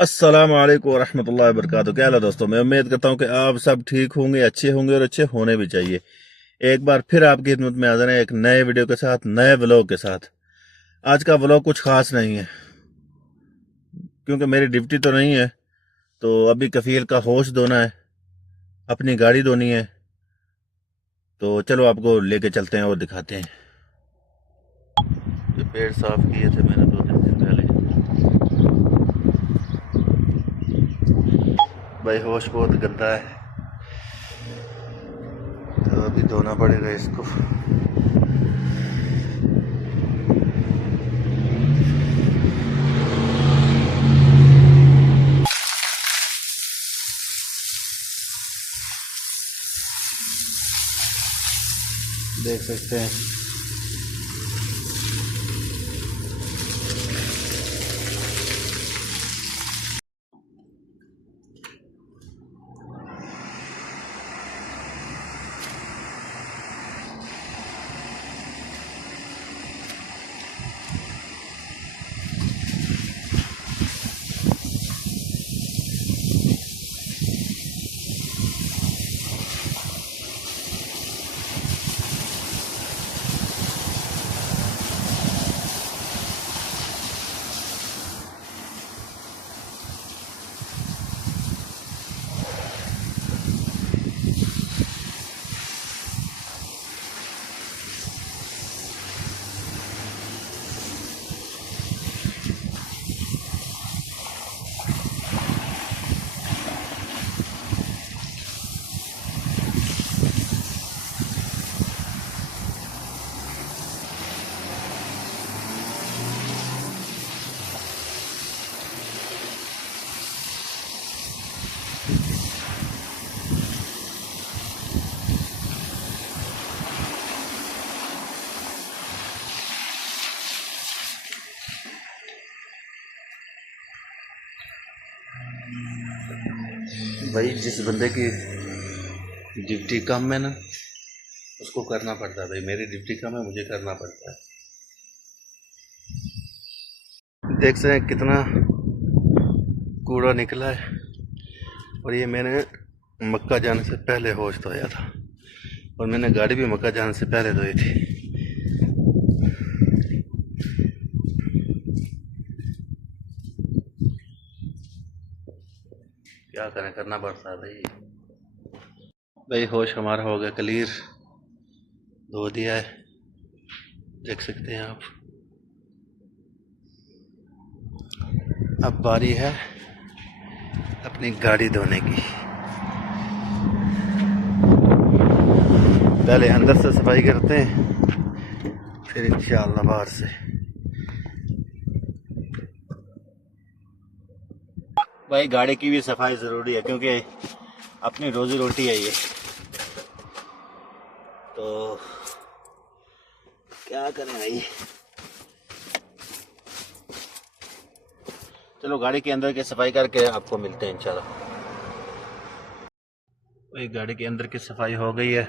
अस्सलाम वालेकुम रहमतुल्लाहि वबरकातुहू। क्या हाल है दोस्तों? मैं उम्मीद करता हूँ कि आप सब ठीक होंगे, अच्छे होंगे और अच्छे होने भी चाहिए। एक बार फिर आपकी खिदमत में हाजिर है एक नए वीडियो के साथ, नए व्लॉग के साथ। आज का व्लॉग कुछ खास नहीं है क्योंकि मेरी ड्यूटी तो नहीं है, तो अभी कफील का होश धोना है, अपनी गाड़ी धोनी है। तो चलो आपको लेके चलते हैं और दिखाते हैं। ये पेड़ साफ किए थे मैंने 2-3 दिन पहले। भाई होश बहुत गंदा है, तो अभी धोना पड़ेगा इसको। देख सकते हैं भाई, जिस बंदे की ड्यूटी कम है ना, उसको करना पड़ता है। भाई मेरी ड्यूटी कम है, मुझे करना पड़ता है। देख सकते हैं कितना कूड़ा निकला है, और ये मैंने मक्का जाने से पहले होश धोया था, और मैंने गाड़ी भी मक्का जाने से पहले धोई थी। क्या करें, करना पड़ता है भाई। भाई होश हमारा हो गया क्लियर, धो दिया है, देख सकते हैं आप। अब बारी है अपनी गाड़ी धोने की। पहले अंदर से सफाई करते हैं, फिर इंशाअल्लाह बाहर से। भाई गाड़ी की भी सफाई ज़रूरी है, क्योंकि अपनी रोजी रोटी है ये। तो क्या करें भाई। चलो गाड़ी के अंदर की सफाई करके आपको मिलते हैं इंशाल्लाह। भाई गाड़ी के अंदर की सफाई हो गई है,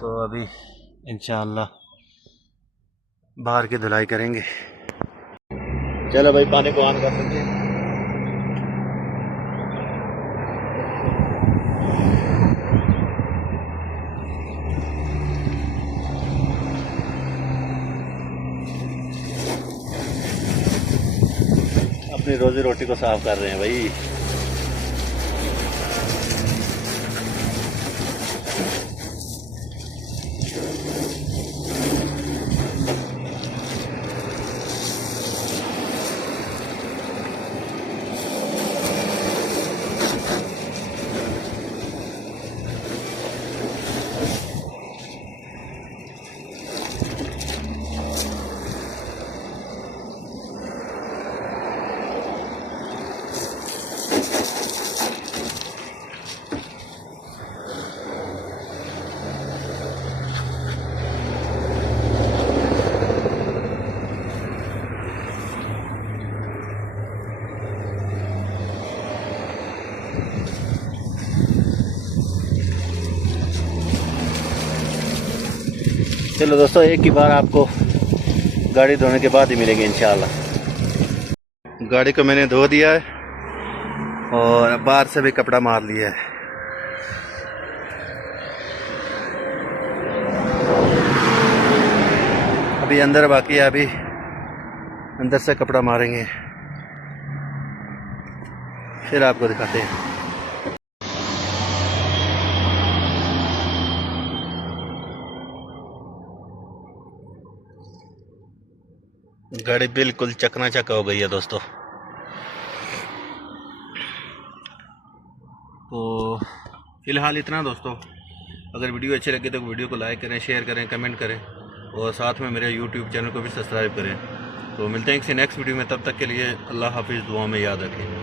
तो अभी इंशाल्लाह बाहर की धुलाई करेंगे। चलो भाई पानी को ऑन कर सकते हैं। अपनी रोजी रोटी को साफ कर रहे हैं भाई। चलो दोस्तों, एक ही बार आपको गाड़ी धोने के बाद ही मिलेगी इंशाल्लाह। गाड़ी को मैंने धो दिया है और बाहर से भी कपड़ा मार लिया है। अभी अंदर बाकी है, अभी अंदर से कपड़ा मारेंगे फिर आपको दिखाते हैं। गाड़ी बिल्कुल चकनाचक हो गई है दोस्तों। तो फिलहाल इतना दोस्तों। अगर वीडियो अच्छी लगे तो वीडियो को लाइक करें, शेयर करें, कमेंट करें और साथ में मेरे यूट्यूब चैनल को भी सब्सक्राइब करें। तो मिलते हैं किसी नेक्स्ट वीडियो में, तब तक के लिए अल्लाह हाफिज़, दुआ में याद रखें।